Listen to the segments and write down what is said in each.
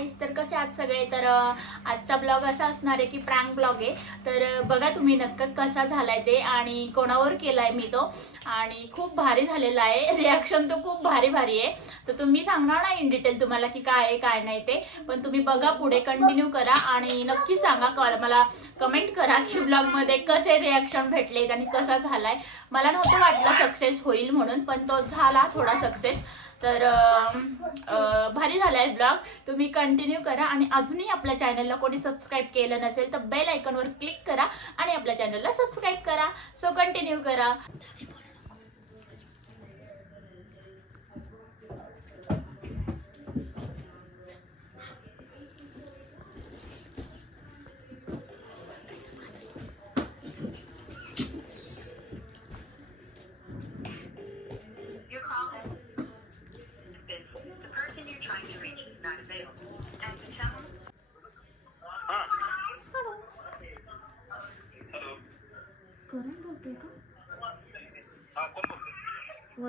गाईस तर कसे आहात सगळे? तर आजचा ब्लॉग असा असणार आहे की प्रँक ब्लॉग आहे. तर बघा तुम्ही नक्कत कसा झालाय ते आणि कोणावर केलाय मी तो. आणि खूप भारी झालेला आहे. रिॲक्शन तो खूप भारी भारी आहे. तर तुम्ही सांगणार ना इन डिटेल तुम्हाला की काय आहे काय नाही ते. पण तुम्ही बघा पुढे कंटिन्यू करा आणि नक्की सांगा कॉल. मला कमेंट करा की ब्लॉगमध्ये कसे रिॲक्शन भेटलेत आणि कसा झालाय. मला नव्हतं वाटलं सक्सेस होईल म्हणून पण तो झाला थोडा सक्सेस तर भारी झाला भारी झालाय ब्लॉग तुम्ही कंटिन्यू करा आणि अजूनही आपल्या चॅनलला कोणी सबस्क्राईब केलं नसेल तर बेल आयकॉनवर क्लिक करा आणि आपल्या चॅनलला सबस्क्राईब करा. सो कंटिन्यू करा.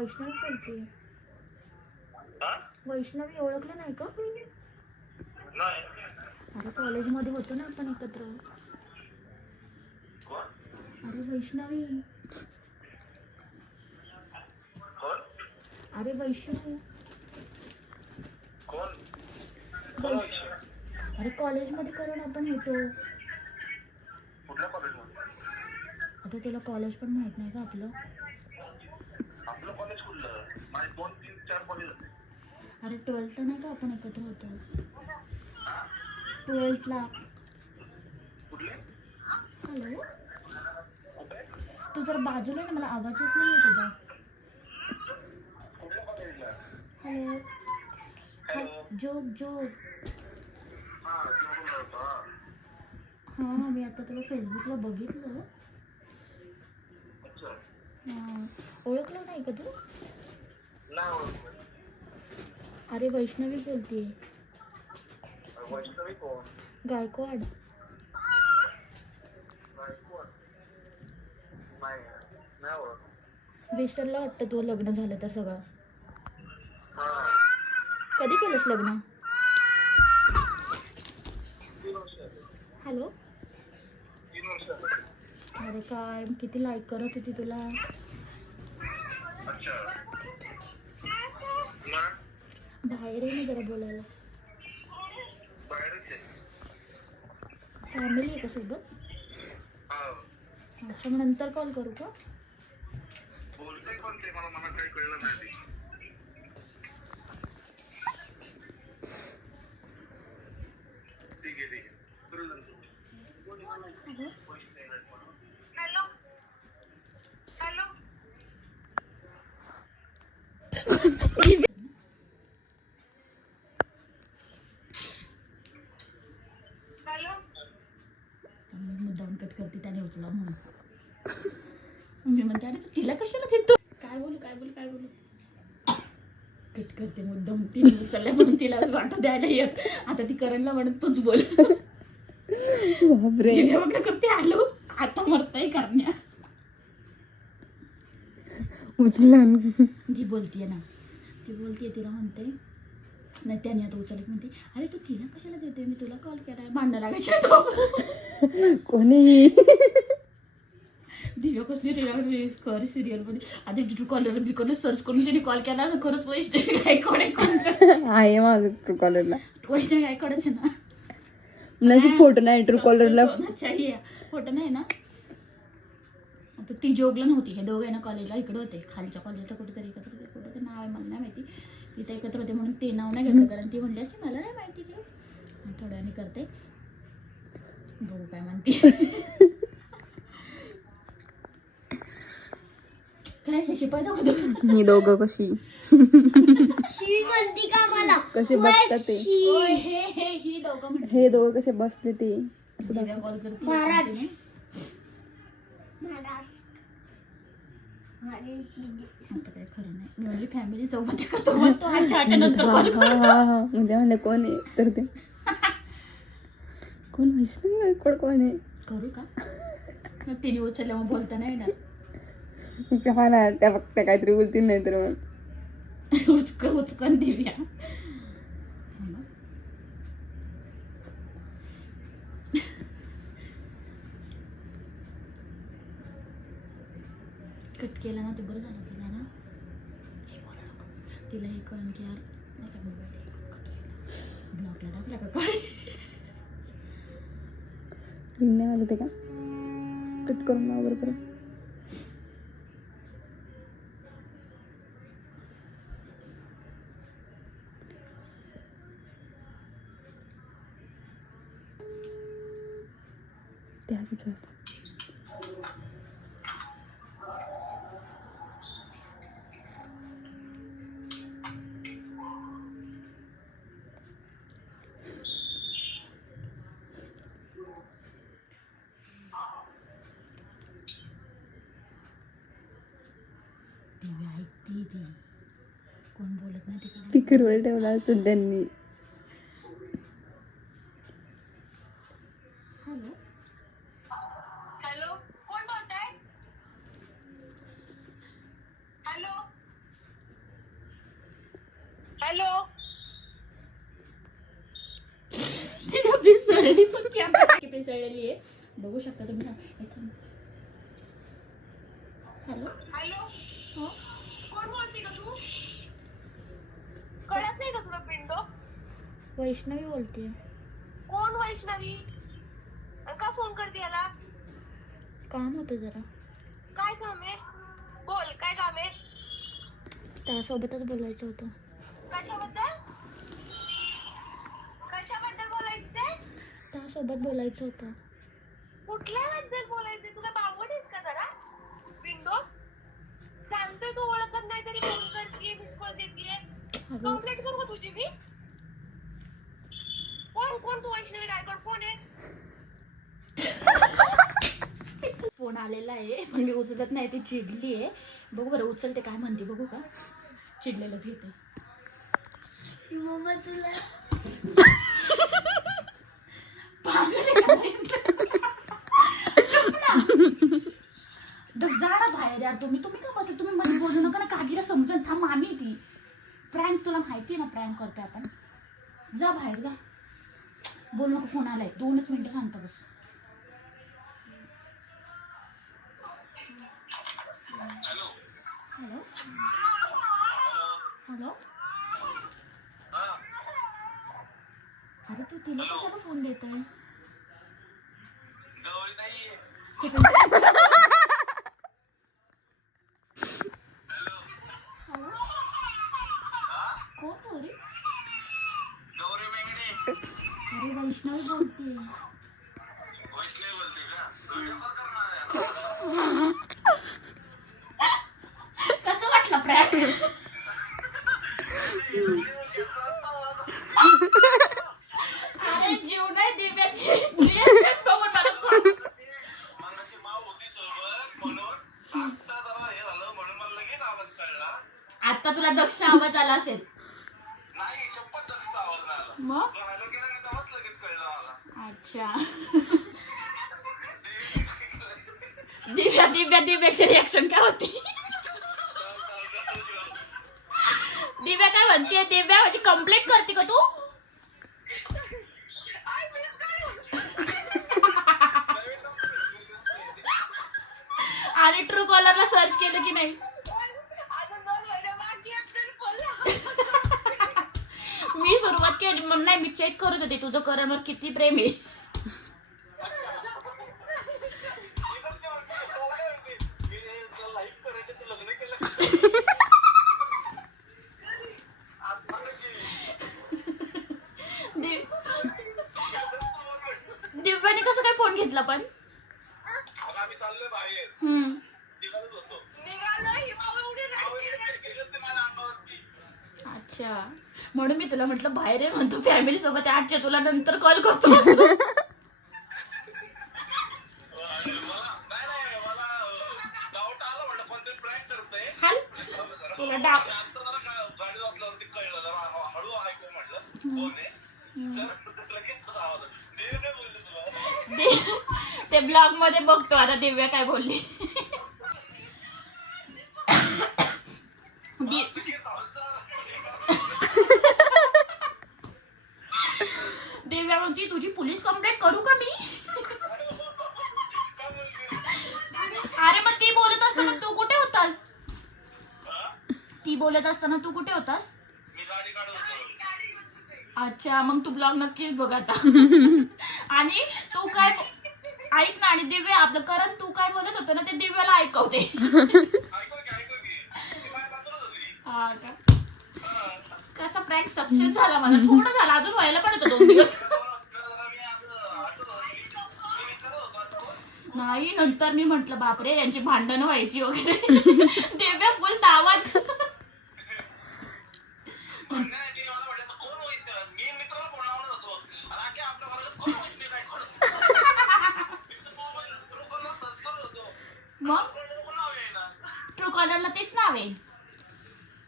वैष्णवी बोलते. हा? वैष्णवी ओळखलं नाही का? नाही. अरे कॉलेजमध्ये होतो ना आपण एकत्र. अरे वैष्णवी. अरे वैष्णवी. अरे कॉलेजमध्ये करण आपण कॉलेजमध्ये? आता तुला कॉलेज पण माहीत नाही का आपलं कॉलेज कुठलं माझे दोन तीन चार कॉलेज होते अरे ट्वेल्थला नाही का आपण एकत्र होतो? ट्वेल्थला कुठले? हॅलो तू जर बाजूला ना मला आवाज येत नाही तुझा. हॅलो जोक जोक हा हां मी आता तुला फेसबुकला बघितलं. ओळखलं नाही का तू? अरे वैष्णवी बोलते वैष्णवी कोण? गायकवाड. विसरला वाटतं तू लग्न झालं तर सगळं. कधी केलंस लग्न? हॅलो. अरे काय किती लाईक करत होती तुला? बाहेर ये ना जरा बोलायला. आहे फॅमिली आहे का सोबत? अच्छा मग नंतर कॉल करू का? बोलतोय पण ते मला मला काही कळलं नाही. ठीक आहे. ठीक आहे करू नंतर. Hello hello, hello. Hello. मी मुद्दाम कट करते त्याने उचला म्हणून मी म्हणते अरे तिला कशाला घेतो काय बोलू काय बोलू काय बोलू करते मुद्दाम तिने उचलल्या म्हणून तिला वाटू द्यायला येत आता ती करणला म्हणून तूच बोल. बापरे. तिने वगैरे करते आलो. आता मरताय करण्या. उचलन जी बोलतीये ना. ती बोलतीये तिला म्हणते. नाही त्याने आता उचलत म्हणते अरे तू तिला कशाला देते मी तुला कॉल केलाय. भांडणं लागायचे तो कोणीही. दिव्या कसली कर सिरियलमध्ये. आधी ट्रू कॉलर बिकॉलर सर्च करून तिने कॉल केला ना खरंच वैष्णवी गायकवाड आहे कोणतं आहे माझं ट्रू कॉलरला वैष्णवी गायकवाडच आहे ना. नशीब फोटो नाही ट्रू कॉलरला चाहिए फोटो नाही ना. आता ती जोगला नव्हती हे दोघं ना कॉलेजला इकडे होते खालच्या कॉलेजला कुठेतरी एकत्र होते कुठं तर नाव आहे मला नाही माहिती. तिथे एकत्र होते म्हणून ते नाव नाही घेतलं कारण ती म्हणली असती मला नाही माहिती ते. आणि थोड्या वेळाने करते. बघू काय म्हणते. हे ही दोघं कशी? म्हणती का मला? कसे बसतात ते? हे हे ही दोघं हे कसे बसले ते? असं दिव्या दाखव. कॉल करते महाराज. continue. महाराज. अरे शी आता काय खरं नाही. मी म्हणली फॅमिली का तो म्हणतो नंतर हा हा हा हा. म्हणजे म्हणलं कोण आहे? तर ते. कोण वैष्णवी? गायकवाड कोण आहे? करू का? मग तिने उचलल्या मग बोलता नाही येणार. हा ना त्या फक्त काहीतरी बोलतील नाही तर मग. उचक उचकन देऊया. कट केला ना ते बरं झालं तिला ना. हे बोला नको. तिला हे कळून की यार. नाही का मोबाईल कट केला. ब्लॉकला टाकला का काय रिंगण्या वाजते का? कट करून बरोबर स्पीकरवर ठेवला असेल त्यांनी. हॅलो हॅलो कोण बोलताय? हॅलो? हॅलो? तिला पिसळली पण पिसळलेली आहे. बघू शकता तुम्ही हॅलो? हॅलो हो कोण बोलते का तू कळत नाही का तुला पिंडो वैष्णवी बोलते कोण वैष्णवी? आणि का फोन करते याला? काम होतं जरा. काय काम आहे? बोल काय काम आहे? त्यासोबतच बोलायचं होतं. कशाबद्दल? कशाबद्दल बोलायचंय? त्यासोबत बोलायचं होतं. कुठल्याबद्दल बोलायचंय? तुला बावड आहेस का जरा? पिंडो सांगतोय तू ओळखत नाही तरी फोन करते मिस कॉल देते अगं कंप्लेंट करू का तुझी मी? कोण कोण तू वैष्णवी गायकवाड कोण आहे? फोन आलेला आहे पण मी उचलत नाही ती चिडली आहे. बघू बरं उचलते काय म्हणते बघू का? चिडलेलंच घेते. मम्मा तुला बाहेर यार तुम्ही. तुम्ही का बसले? तुम्ही मध्ये बोलू नका ना. काकीला समजून थांब मामी ती प्रँक तुला माहिती आहे ना प्रँक करतोय आपण. जा बाहेर जा. बोल नको फोन आलाय. दोनच मिनिटं थांबतो बस. हॅलो. हॅलो. हॅलो. अरे तू तिला कशाला फोन देतोय गौरी नाहीये हॅलो कोण हो रे गौरी मेंगणे अरे वैष्णवी बोलते वैष्णवी बोलते का व्हिडिओ कॉल करणार आहे कसं वाटलं प्रँक अरे जीव नाही दिव्याची रिएक्शन बघून मला खूप- मगाशी माव होती सोबत म्हणून आता जरा हे झालं म्हणून मला लगेच आवाज कळला आता तुला दक्ष आवाज आला असेल नाही शपथ जास्त आवाज नाही आला मग तो हॅलो केला ना तेव्हाच लगेच कळलं मला अच्छा दिव्या दिव्या दिव्याची रिएक्शन काय होती दिव्या काय म्हणते? दिव्या म्हणजे कंप्लेंट करते का तू? आणि ट्रू कॉलरला सर्च केलं की नाही? मी सुरुवात केली. मग नाही मी चेक करत होते. तुझं करणवर किती प्रेम आहे लाईक करायचं तू लग्न केलं दि- दिव्याने कसं काय फोन घेतला पण आम्ही चाललोय बाहेर हम्म निघालच होतो निघालो ही मावळ उडी रडते, रडते. गेलं ते माझ्या अंगावरती अच्छा म्हणून मी तुला म्हटलं बाहेर आहे म्हणतो फॅमिली सोबत आहे. आजच्या तुला नंतर कॉल करतो. हाल. तुला डाव. ते ब्लॉगमध्ये बघतो आता दिव्या काय बोलली. दि- हे संसार दिव्या म्हणती तुझी पोलीस कंप्लेंट करू का मी? अरे मग ती बोलत असताना तू कुठे होतास? ती बोलत असताना तू कुठे होतास? अच्छा मग तू ब्लॉग नक्कीच बघ आता. आणि तू काय ऐक ना आणि दिव्या आपलं करण तू काय बोलत होतं ना ते दिव्याला ऐकवते. हा का? कसा प्रँक सक्सेस झाला माझा थोडं झाला अजून व्हायला पण होतं दोन दिवस जरा मी असं आठवत होतो मी मी विचारत होतो आता कोण? नाही नंतर मी म्हंटल बापरे यांची भांडणं व्हायची वगैरे. दिव्या बोल दावात. म्हणणं आहे की मला वाटायचं कोण व्हायचं मी मित्राला फोन लावणार होतो आणि आखे आपल्या वर्गात कोण व्हायचं नाही काय कळत मी तर मोबाईल ट्रूकॉलर सर्च करत होतो मग ट्रूकॉलरला पण नाव येईना ट्रू कॉलरला तेच नाव आहे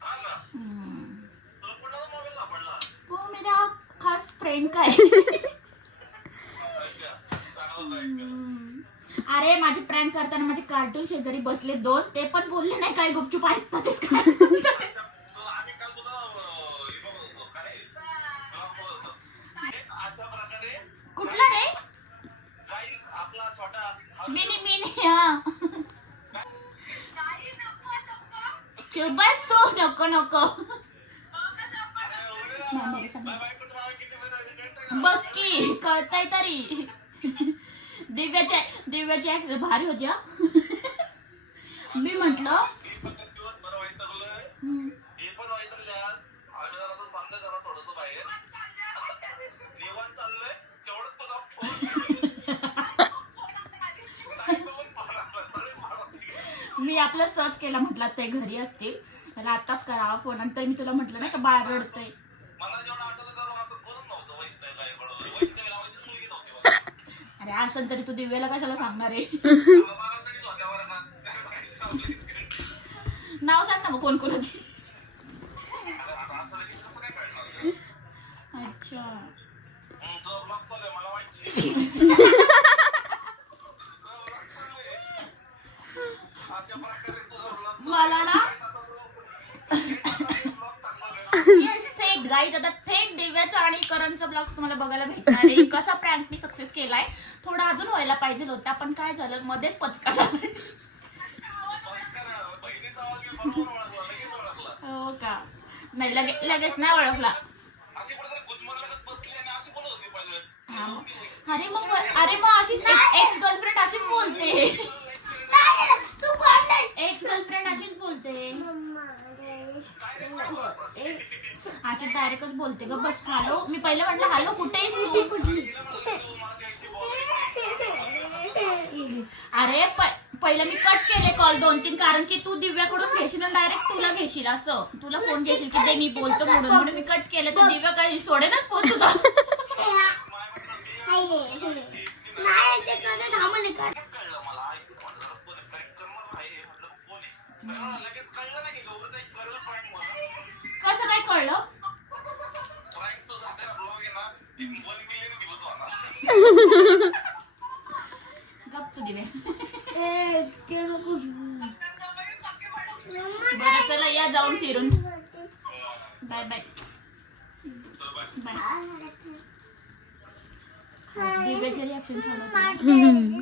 हा ना हम्म. तुला कुणाला मोबाईल सापडला हो मेरा खास फ्रेंड काय अच्छा चांगलं आहे हम्म. अरे माझी प्रँक करताना माझे कार्टून शेजारी बसले दोन ते पण बोलले नाही काय गुपचूप ऐकतात ते काय? कुठला रे? मिनी मिनी हा. बस तू नको नको. राहायचं कळतंय का? बघ की कळतय तरी. दिव्याची दिव्याची ऍक्टर भारी होती हा. मी म्हंटल मी आपलं सर्च केला म्हटलं ते घरी असतील. त्याला आत्ताच करावा फोन नंतर मी तुला म्हटलं ना का बाळ रडतंय. अरे असं तरी तू दिव्याला कशाला सांगणार आहे? दाखव कोण कोण चालू मला ना येस थेट गाईज आता थेट दिव्याचा आणि करणचा ब्लॉग तुम्हाला बघायला भेटणार आहे. कसा प्रँक मी सक्सेस केलाय? थोडा अजून व्हायला पाहिजे होता पण काय झालं? मध्येच पचका झाला. हो का? नाही लगे लगेच नाही ओळखला. हा मग- अरे मग अरे मग अशीच एक्स गर्लफ्रेंड अशीच बोलते. एक्स गर्लफ्रेंड अशीच बोलते. अशी डायरेक्टच बोलते ग. बस हॅलो. मी पहिले म्हटलं हॅलो कुठेस तू. अरे प- पहिले मी कट केले कॉल दोन तीन कारण की तू दिव्याकडून घेशील आणि डायरेक्ट तुला घेशील असं. तुला फोन घेशील की दे मी बोलतो म्हणून. म्हणून मी कट केलं. तर दिव्या काही सोडेनच फोन तुझा. नाही कसं काय कळलं? गप्प तू दिवे. बरं चला या जाऊन फिरून. Bye bye. बाय. रिॲक्शन छान